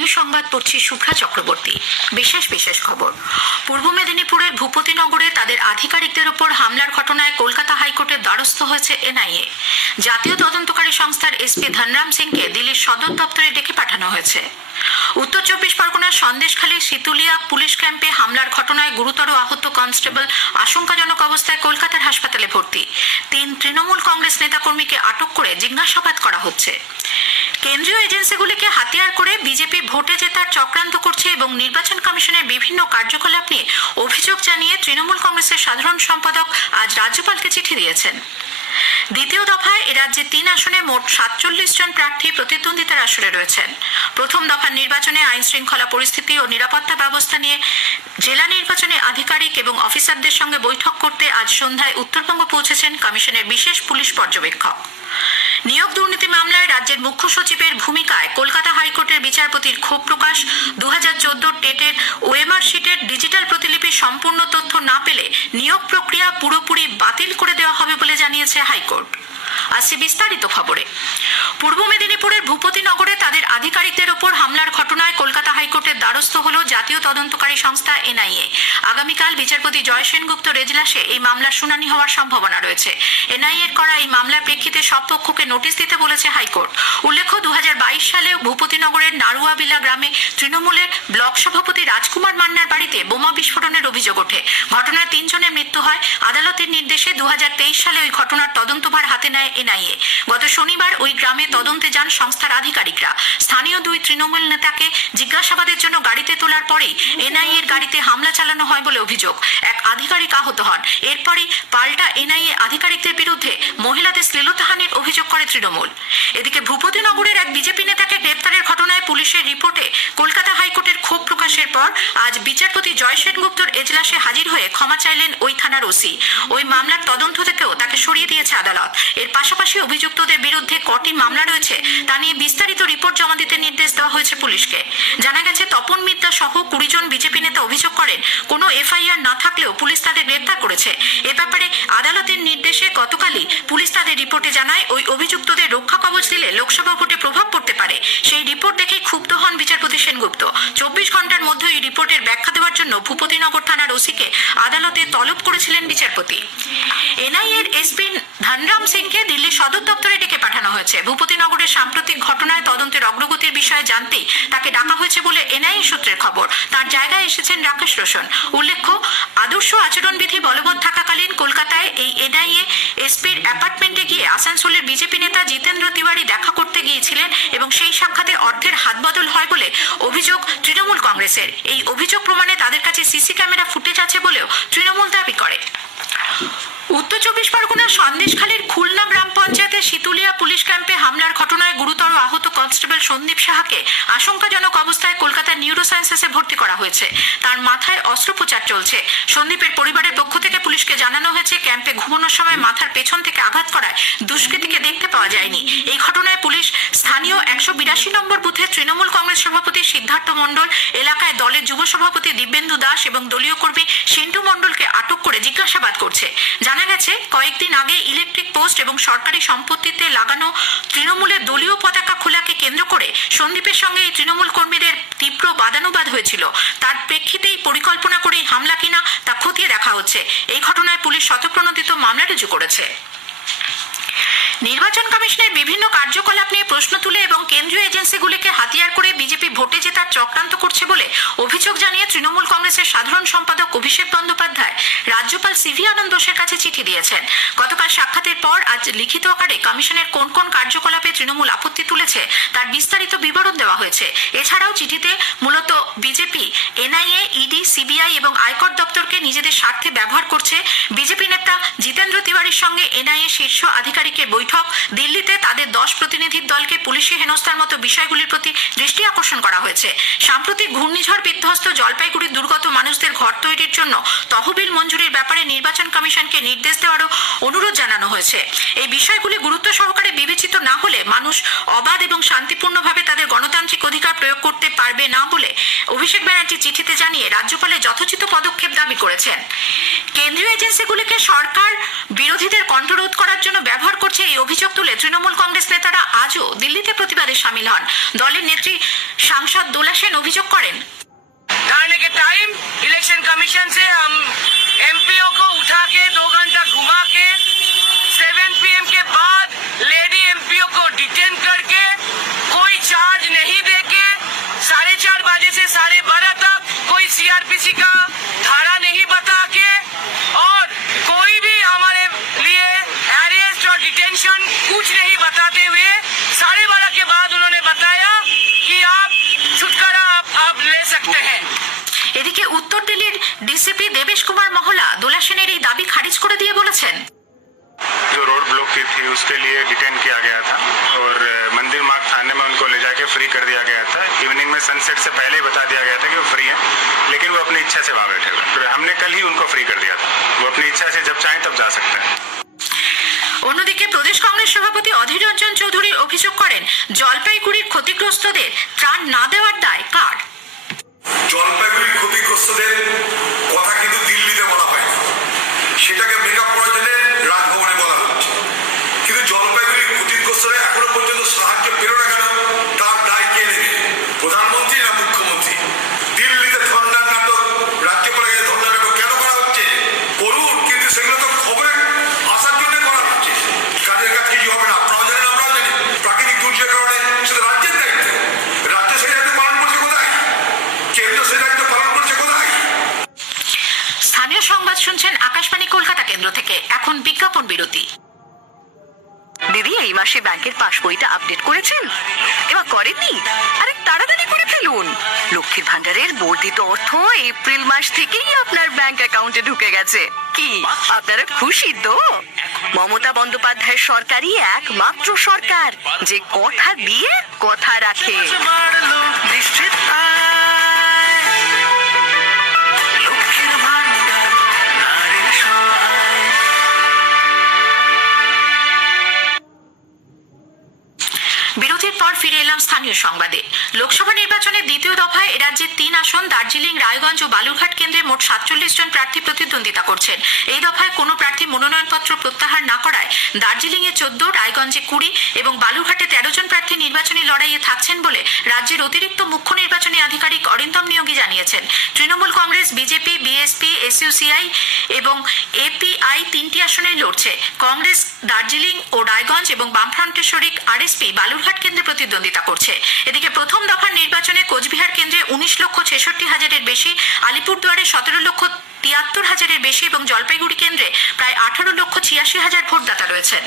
স্থানীয় সংবাদ পড়ছি শুভ্রা চক্রবর্তী। বিশেষ খবর। পূর্ব মেদিনীপুরের ভূপতিনগরে তাদের আধিকারিকদের ওপর হামলার ঘটনায় কলকাতা হাইকোর্টের দ্বারস্থ হয়েছে এনআইএ। জাতীয় তদন্তকারী সংস্থার এসপি ধনরাম সিংকে দিল্লির সদর দপ্তরে ডেকে পাঠানো হয়েছে। উত্তর 24 পরগনার সন্দেশখালীর শীতুলিয়া পুলিশ ক্যাম্পে হামলার ঘটনায় গুরুতর আহত কনস্টেবল আশঙ্কাজনক অবস্থায় কলকাতার হাসপাতালে ভর্তি। 3 তৃণমূল কংগ্রেস নেতাকর্মীকে আটক করে জিজ্ঞাসাবাদ করা হচ্ছে। কেন্দ্রীয় এজেন্সিগুলিকে হাতিয়ার করে বিজেপি ভোটে জেতার চক্রান্ত করছে এবং নির্বাচন কমিশনের বিভিন্ন কার্যকলাপ নিয়ে অভিযোগ জানিয়ে তৃণমূল কংগ্রেসের সাধারণ সম্পাদক আজ রাজ্যপালকে চিঠি দিয়েছেন। দ্বিতীয় দফায় এ রাজ্যে 3 আসনে মোট 47 জন প্রার্থী প্রতিদ্বন্দ্বিতার আসরে রয়েছেন। প্রথম দফার নির্বাচনে আইন শৃঙ্খলা পরিস্থিতি ও নিরাপত্তা ব্যবস্থা নিয়ে জেলা নির্বাচনে আধিকারিক এবং অফিসারদের সঙ্গে বৈঠক করতে আজ সন্ধ্যায় উত্তরবঙ্গ পৌঁছেছেন কমিশনের বিশেষ পুলিশ পর্যবেক্ষক। নিয়োগ দুর্নীতি মামলায় রাজ্যের মুখ্য সচিবের ভূমিকায় কলকাতা হাইকোর্টের বিচারপতির ক্ষোভ প্রকাশ। 2014 টেটের ওএমআর শিটের ডিজিটাল প্রতিলিপি সম্পূর্ণ তথ্য না পেলে নিয়োগ প্রক্রিয়া পুরোপুরি বাতিল করে দেওয়া হবে বলে জানিয়েছে হাইকোর্ট। আসছে বিস্তারিত খবরে। পূর্ব মেদিনীপুরের ভূপতিনগরে তাদের আধিকারিকদের ওপর হামলার ঘটনায় কলকাতা হাইকোর্টের দ্বারস্থ হল জাতীয় তদন্তকারী সংস্থা এনআইএ। আগামীকাল বিচারপতি জয় সেনগুপ্তর এজলাসে এই মামলার শুনানি হওয়ার সম্ভাবনা রয়েছে। এনআইএর করা এই মামলার প্রেক্ষিতে সব পক্ষকে নোটিশ দিতে বলেছে হাইকোর্ট। উল্লেখ্য, 2022 সালে ভূপতিনগরের নারুয়াবিলা গ্রামে তৃণমূলের ব্লক সভাপতি রাজকুমার মান্নার বাড়িতে বোমা বিস্ফোরণের অভিযোগ ওঠে। ঘটনায় 3 জনের মৃত্যু হয়। আদালতের নির্দেশে 2023 সালে ওই ঘটনার তদন্তভার হাতে নেয় এনআইএ। গত শনিবার ওই গ্রামে তদন্তে যান সংস্থার আধিকারিকরা। স্থানীয় 2 তৃণমূল নেতাকে জিজ্ঞাসাবাদের জন্য গাড়িতে তোলার পরেই এনআইএর গাড়িতে হামলা চালানো হয় বলে অভিযোগ। এক আধিকারিক আহত হন। এরপরই পাল্টা এনআইএ আধিকারিকদের বিরুদ্ধে মহিলাদের শ্লীলতাহানির অভিযোগ করে তৃণমূল। এদিকে ভূপতিনগরের এক বিজেপি নেতাকে গ্রেপ্তারের ঘটনায় পুলিশের রিপোর্টে কলকাতা হাইকোর্টের ক্ষোভ প্রকাশের পর আজ বিচারপতি জয় সেনগুপ্তর এজলাসে হাজির হয়ে ক্ষমা চাইলেন ওই থানার ওসি। ওই মামলার তদন্ত থেকেও তাকে সরিয়ে দিয়েছে আদালত। এর পাশাপাশি অভিযুক্তদের বিরুদ্ধে কটি মামলা রয়েছে তা নিয়ে বিস্তারিত রিপোর্ট জমা দিতে নির্দেশ দেওয়া হয়েছে পুলিশকে। জানা গেছে, তপন মিত্রা সহ 20 জন বিজেপি নেতা অভিযোগ করেন কোনো এফআইআর না থাকলেও পুলিশ তাদের গ্রেপ্তার করেছে। এ ব্যাপারে আদালতের নির্দেশে গতকালই পুলিশ তাদের রিপোর্টে জানায় ওই অভিযুক্তদের রক্ষা কবচ দিলে লোকসভা ভোটে প্রভাব পড়তে পারে। সেই রিপোর্ট দেখে ক্ষুব্ধ হন বিচারপতি সেনগুপ্ত। 24 ঘন্টার মধ্যে এই রিপোর্টের ব্যাখ্যা দেওয়ার জন্য ভূপতিনগর থানার ওসিকে আদালতে তলব করেছিলেন বিচারপতি। এনআইএর এসপি ধনরাম সিংকে দিল্লির সদর দপ্তরে ডেকে পাঠানো হয়েছে। ভূপতিনগরের সাম্প্রতিক ঘটনায় তদন্তের অগ্রগতির বিষয়ে জানতেই তাকে ডাকা হয়েছে বলে এনআইএ সূত্রের খবর। তার জায়গায় এসেছেন রাকেশ রোশন। উল্লেখ্য, আদর্শ আচরণবিধি বলবৎ থাকাকালীন কলকাতায় এই এনআইএ এসপির অ্যাপার্টমেন্টে গিয়ে আসানসোলের বিজেপি নেতা জিতেন্দ্র তিওয়ারি দেখা করতে গিয়েছিলেন এবং সেই সাক্ষাতে অর্থের হাতবদল হয় বলে অভিযোগ তৃণমূল কংগ্রেসের। এই অভিযোগ প্রমাণে তাদের কাছে সিসি ক্যামেরা ফুটেজ আছে বলেও তৃণমূল দাবি করে। উত্তর 24 পরগনার সন্দেশখালীর খুলনা গ্রাম পঞ্চায়েতের শীতুলিয়া পুলিশ ক্যাম্পে হামলার ঘটনায় গুরুতর আহত কনস্টেবল সন্দীপ সাহাকে আশঙ্কাজনক অবস্থায় কলকাতার নিউরোসায়েন্সেসে ভর্তি করা হয়েছে। তার মাথায় অস্ত্রোপচার চলছে। সন্দীপের পরিবারের পক্ষ থেকে পুলিশকে জানানো হয়েছে, ক্যাম্পে ঘুমানোর সময় মাথার পেছন থেকে আঘাত করায় দুষ্কৃতীকে দেখতে পাওয়া যায়নি। এই ঘটনায় পুলিশ স্থানীয় 182 নম্বর বুথের তৃণমূল কংগ্রেস সভাপতি সিদ্ধার্থ মণ্ডল, এলাকায় দলের যুব সভাপতি দিব্যেন্দু দাস এবং দলীয় কর্মী সিন্টু মণ্ডলকে আটক করে জিজ্ঞাসাবাদ করছে। জানা গেছে, কয়েকদিন আগে ইলেকট্রিক পোস্ট এবং সরকারি সম্পত্তিতে লাগানো তৃণমূলের দলীয় পতাকা খোলাকে কেন্দ্র করে সন্দীপের সঙ্গে এই তৃণমূল কর্মীদের তীব্র বাদানুবাদ হয়েছিল। তার প্রেক্ষিতেই পরিকল্পনা করে হামলা কিনা তা খতিয়ে দেখা হচ্ছে। এই ঘটনায় পুলিশ স্বতঃপ্রণোদিত মামলা রুজু করেছে। নির্বাচন কমিশনের বিভিন্ন কার্যকলাপ নিয়ে প্রশ্ন তুলে এবং কেন্দ্রীয় এজেন্সিগুলিকে হাতিয়ার করে বিজেপি ভোটে জেতার চক্রান্ত করছে বলে অভিযোগ জানিয়ে তৃণমূল কংগ্রেসের সাধারণ সম্পাদক অভিষেক বন্দ্যোপাধ্যায় রাজ্যপাল সিভি আনন্দ বোসের কাছে চিঠি দিয়েছেন। গতকাল সাক্ষাতের পর আজ লিখিত আকারে কমিশনের কোন কোন কার্যকলাপে তৃণমূল আপত্তি তুলেছে তার বিস্তারিত বিবরণ দেওয়া হয়েছে। এছাড়াও চিঠিতে মূলত বিজেপি এনআইএ, ইডি, সিবিআই এবং আয়কর দপ্তরকে নিজেদের স্বার্থে ব্যবহার করছে। বিজেপি নেতা জিতেন্দ্র তিওয়ারির সঙ্গে এনআইএ শীর্ষ আধিকারিকের বৈঠক, দিল্লিতে তাদের 10 প্রতিনিধির দলকে পুলিশি হেনস্থার মতো বিষয়গুলির প্রতি দৃষ্টি আকর্ষণ করা হয়েছে। সাম্প্রতিক ঘূর্ণিঝড় বিধ্বস্ত জলপাইগুড়ির দুর্গত মানুষদের ঘর তৈরির জন্য তহবিল মঞ্জুরির ব্যাপারে নির্বাচন কমিশনকে নির্দেশ দেওয়ারও অনুরোধ জানানো হয়েছে। এই বিষয়গুলি গুরুত্ব সহকারে বিবেচিত না হলে মানুষ অবাধ এবং শান্তিপূর্ণভাবে তাদের গণতান্ত্রিক অধিকার প্রয়োগ করতে পারবে না বলে অভিষেক ব্যানার্জি চিঠিতে জানিয়ে রাজ্যপালের যথোচিত পদক্ষেপ দাবি করেছেন। কেন্দ্রীয় এজেন্সিগুলিকে সরকার বিরোধীদের কণ্ঠরোধ করার জন্য ব্যবহার করছে এই অভিযোগ তুলে তৃণমূল কংগ্রেস নেতারা আজও দিল্লিতে প্রতিবাদে সামিল হন। দলের নেত্রী সাংসদ দোলা সেন অভিযোগ করেন, धरने के टाइम इलेक्शन कमीशन से हम एमपीओ को उठा के 2 घंटा घुमा के 7 PM के बाद लेडी एमपीओ को डिटेन करके कोई चार्ज नहीं देके 4:30 बजे से 12:30 तक कोई सीआरपीसी का धारा नहीं बता के और कोई भी हमारे लिए अरेस्ट और डिटेंशन कुछ नहीं बताते हुए 12:30 के बाद उन्होंने बताया कि आप छुटकारा आप ले सकते हैं। এদিকে উত্তর দিল্লির ডিসিপি দেবেশ কুমার মহলা দোলা সেনের এই দাবি খারিজ করে দিয়ে বলেছেন, जो रोड ब्लॉक की थी उसके लिए डिटेन किया गया था और मंदिर मार्ग थाने में उनको ले जाके फ्री कर दिया गया था। इवनिंग में सनसेट से पहले ही बता दिया गया था कि वो फ्री है, लेकिन वो अपनी इच्छा से वहाँ बैठे हुए। फिर हमने कल ही उनको फ्री कर दिया था, वो अपनी इच्छा से जब चाहें तब जा सकते हैं। অন্যদিকে প্রদেশ কংগ্রেস সভাপতি অধীর রঞ্জন চৌধুরী অভিযোগ করেন, জলপাইগুড়ির ক্ষতিগ্রস্তদের ত্রাণ না দেওয়ার দায় কার? জলপাইগুড়ির ক্ষতিগ্রস্তদের কথা কিন্তু দিল্লিতে বলা হয়নি, সেটাকে মেকআপ করার জন্য রাজভবনে বলা হচ্ছে। কিন্তু জলপাইগুড়ির ক্ষতিগ্রস্তরা এখনো পর্যন্ত সাহায্য পেল না কেন? তার দায় কে নেবে? প্রধানমন্ত্রী না মুখ্যমন্ত্রী? দিল্লিতে ধর্নার নাটক, রাজ্যপালের কাছে ধর্নার নাটক কেন করা হচ্ছে? করুন, কিন্তু সেগুলো তো খবরে আসার জন্য করা হচ্ছে। কাজের কাজ কিছু হবে না, আপনারাও জানেন আমরাও জানি। প্রাকৃতিক দুর্যোগের কারণে সেটা রাজ্যের দায়িত্ব। রাজ্য সেই দায়িত্ব পালন করছে কোথায়? কেন্দ্র সেই দায়িত্ব পালন করছে কোথায়? স্থানীয় সংবাদ শুনছেন আকাশবাণী কলকাতা কেন্দ্র থেকে। এখন বিজ্ঞাপন বিরতি। দিদি, এই মাসে ব্যাংকের পাস বইটা আপডেট করেছেন? এবার করেননি? আরে তাড়াতাড়ি করে ফেলুন। লক্ষ্মীর ভান্ডারের বর্ধিত অর্থ এপ্রিল মাস থেকেই আপনার ব্যাংক অ্যাকাউন্টে ঢুকে গেছে। কি আপনারা খুশি তো? মমতা বন্দ্যোপাধ্যায়ের সরকারই একমাত্র সরকার যে কথা দিয়ে কথা রাখে। বিরতির পর ফিরে এলাম স্থানীয় সংবাদে। লোকসভা নির্বাচনের দ্বিতীয় দফায় রাজ্যের 3 আসন দার্জিলিং, রায়গঞ্জ ও বালুরঘাট কেন্দ্রে মোট 47 জন প্রার্থী প্রতিদ্বন্দ্বিতা করছেন। এই দফায় কোনো প্রার্থী মনোনয়নপত্র প্রত্যাহার না করায় দার্জিলিংয়ে 14, রায়গঞ্জে 20 এবং বালুরঘাটে 13 জন প্রার্থী নির্বাচনী লড়াইয়ে থাকছেন বলে রাজ্যের অতিরিক্ত মুখ্য নির্বাচনী আধিকারিক অরিন্দম নিয়োগী জানিয়েছেন। তৃণমূল কংগ্রেস, বিজেপি, বিএসপি, এসইউসিআই এবং এপিআই 3টি আসনে লড়ছে। কংগ্রেস দার্জিলিং ও রায়গঞ্জ এবং বামফ্রন্টের শরিক আরএসপি বালুরঘাট কেন্দ্রে প্রতিদ্বন্দ্বিতা করছে। এদিকে প্রথম দফার নির্বাচনে কোচবিহার কেন্দ্রে 19,66,000-এর বেশি, আলিপুরদুয়ারে 17,73,000-এর বেশি এবং জলপাইগুড়ি কেন্দ্রে প্রায় 18,86,000 ভোটদাতা রয়েছেন।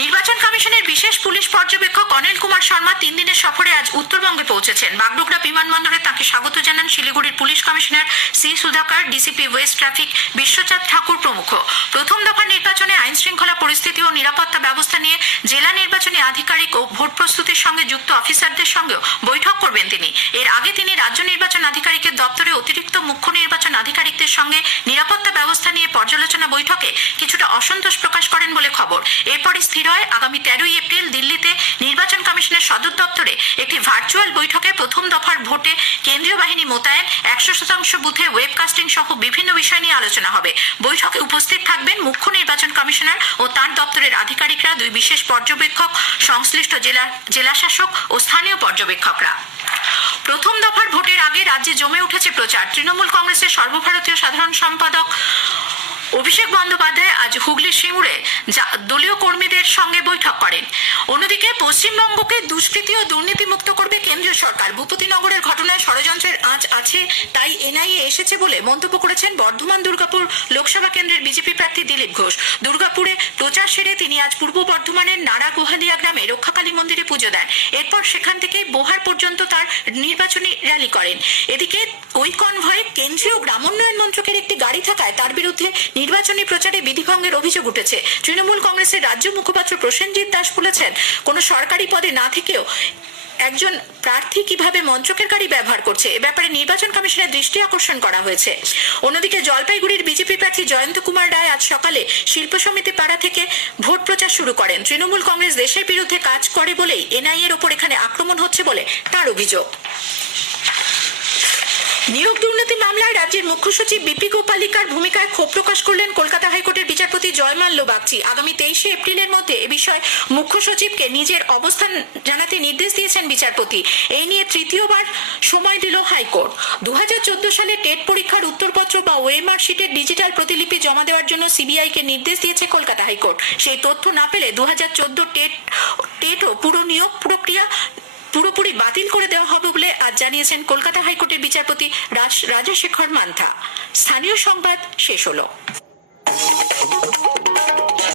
নির্বাচন কমিশনের বিশেষ পুলিশ পর্যবেক্ষক অনিল কুমার শর্মা 3 দিনের সফরে আজ উত্তরবঙ্গে পৌঁছেছেন। বাগডোগরা বিমানবন্দরে তাঁকে স্বাগত জানান শিলিগুড়ির police commissioner C Sudhakar, DCP west traffic Bishwachand Thakur প্রমুখ। প্রথম দফার নির্বাচনে আইন শৃঙ্খলা পরিস্থিতি ও নিরাপত্তা ব্যবস্থা নিয়ে জেলা নির্বাচনী আধিকারিক ও ভোট প্রস্তুতির সঙ্গে যুক্ত অফিসারদের সঙ্গেও বৈঠক করবেন তিনি। এর আগে তিনি রাজ্য নির্বাচন আধিকারিকের দপ্তরে অতিরিক্ত মুখ্য নির্বাচন আধিকারিকদের সঙ্গে নিরাপত্তা ব্যবস্থা নিয়ে পর্যালোচনা বৈঠকে কিছুটা অসন্তোষ প্রকাশ করেন বলে খবর। এরপরই স্থির হয় আগামী 13 এপ্রিল দিল্লিতে নির্বাচন কমিশনের সদর দপ্তরে একটি ভার্চুয়াল বৈঠকে প্রথম দফার ভোটে কেন্দ্রীয় বাহিনী মোতায়েন, 100% বুথে ওয়েবকাস্টিং সহ বিভিন্ন বিষয় নিয়ে আলোচনা হবে। বৈঠকে উপস্থিত থাকবেন মুখ্য নির্বাচন কমিশনার ও তার দপ্তরের আধিকারিকরা, 2 বিশেষ পর্যবেক্ষক, সংশ্লিষ্ট জেলাশাসক ও স্থানীয় পর্যবেক্ষকরা। প্রথম দফার ভোটের আগে রাজ্যে জমে উঠেছে প্রচার। তৃণমূল কংগ্রেসের সর্বভারতীয় সাধারণ সম্পাদক অভিষেক বন্দ্যোপাধ্যায় আজ হুগলির সিঙ্গুরে দলীয় কর্মীদের সঙ্গে বৈঠক করেন। অন্যদিকে পশ্চিমবঙ্গকে দুষ্কৃতী ও দুর্নীতিমুক্ত করবে কেন্দ্রীয় সরকার। ভূপতিনগরের ঘটনায় ষড়যন্ত্রের আঁচ আছে, তাই এনআইএ এসেছে বলে মন্তব্য করেছেন বর্ধমান দুর্গাপুর লোকসভা কেন্দ্রের বিজেপি প্রার্থী দিলীপ ঘোষ। দুর্গাপুরে প্রচার সেরে তিনি আজ পূর্ব বর্ধমানের নাড়া গোহালিয়া গ্রামে রক্ষাকালী মন্দিরে পুজো দেন। এরপর সেখান থেকে বোহার পর্যন্ত তার নির্বাচনী র্যালি করেন। এদিকে ওই কনভয়ে কেন্দ্রীয় গ্রামোন্নয়ন মন্ত্রকের একটি গাড়ি থাকায় তার বিরুদ্ধে নির্বাচনী প্রচারে বিধিভঙ্গের অভিযোগ উঠেছে। তৃণমূল কংগ্রেসের রাজ্য মুখপাত্র প্রসেনজিৎ দাস বলেছেন, কোনো সরকারি পদে না থেকেও একজন প্রার্থী কিভাবে মন্ত্রকের গাড়ি ব্যবহার করছে এ ব্যাপারে নির্বাচন কমিশনের দৃষ্টি আকর্ষণ করা হয়েছে। অন্যদিকে জলপাইগুড়ির বিজেপি প্রার্থী জয়ন্ত কুমার রায় আজ সকালে শিল্প সমিতি পাড়া থেকে ভোট প্রচার শুরু করেন। তৃণমূল কংগ্রেস দেশের বিরুদ্ধে কাজ করে বলেই এনআইএর ওপর এখানে আক্রমণ হচ্ছে বলে তার অভিযোগ। নিয়োগ দুর্নীতি মামলায় রাজ্যের মুখ্য সচিব বিপি গোপালিকার ভূমিকায় ক্ষোভ প্রকাশ করলেন কলকাতা হাইকোর্টের বিচারপতি জয়মাল্য বাগচি। আগামী 23শে এপ্রিলের মধ্যে এ বিষয়ে মুখ্য সচিবকে নিজের অবস্থান জানাতে নির্দেশ দিয়েছেন বিচারপতি। এই নিয়ে তৃতীয়বার সময় দিল হাইকোর্ট। 2014 সালে টেট পরীক্ষার উত্তরপত্র বা ওএমআর শিটের ডিজিটাল প্রতিলিপি জমা দেওয়ার জন্য সিবিআইকে নির্দেশ দিয়েছে কলকাতা হাইকোর্ট। সেই তথ্য না পেলে 2014 টেটও পুরো নিয়োগ প্রক্রিয়া পুরোপুরি বাতিল করে দেওয়া হবে বলে আজ জানিয়েছেন কলকাতা হাইকোর্টের বিচারপতি রাজশেখর মান্থা। স্থানীয় সংবাদ শেষ হলো।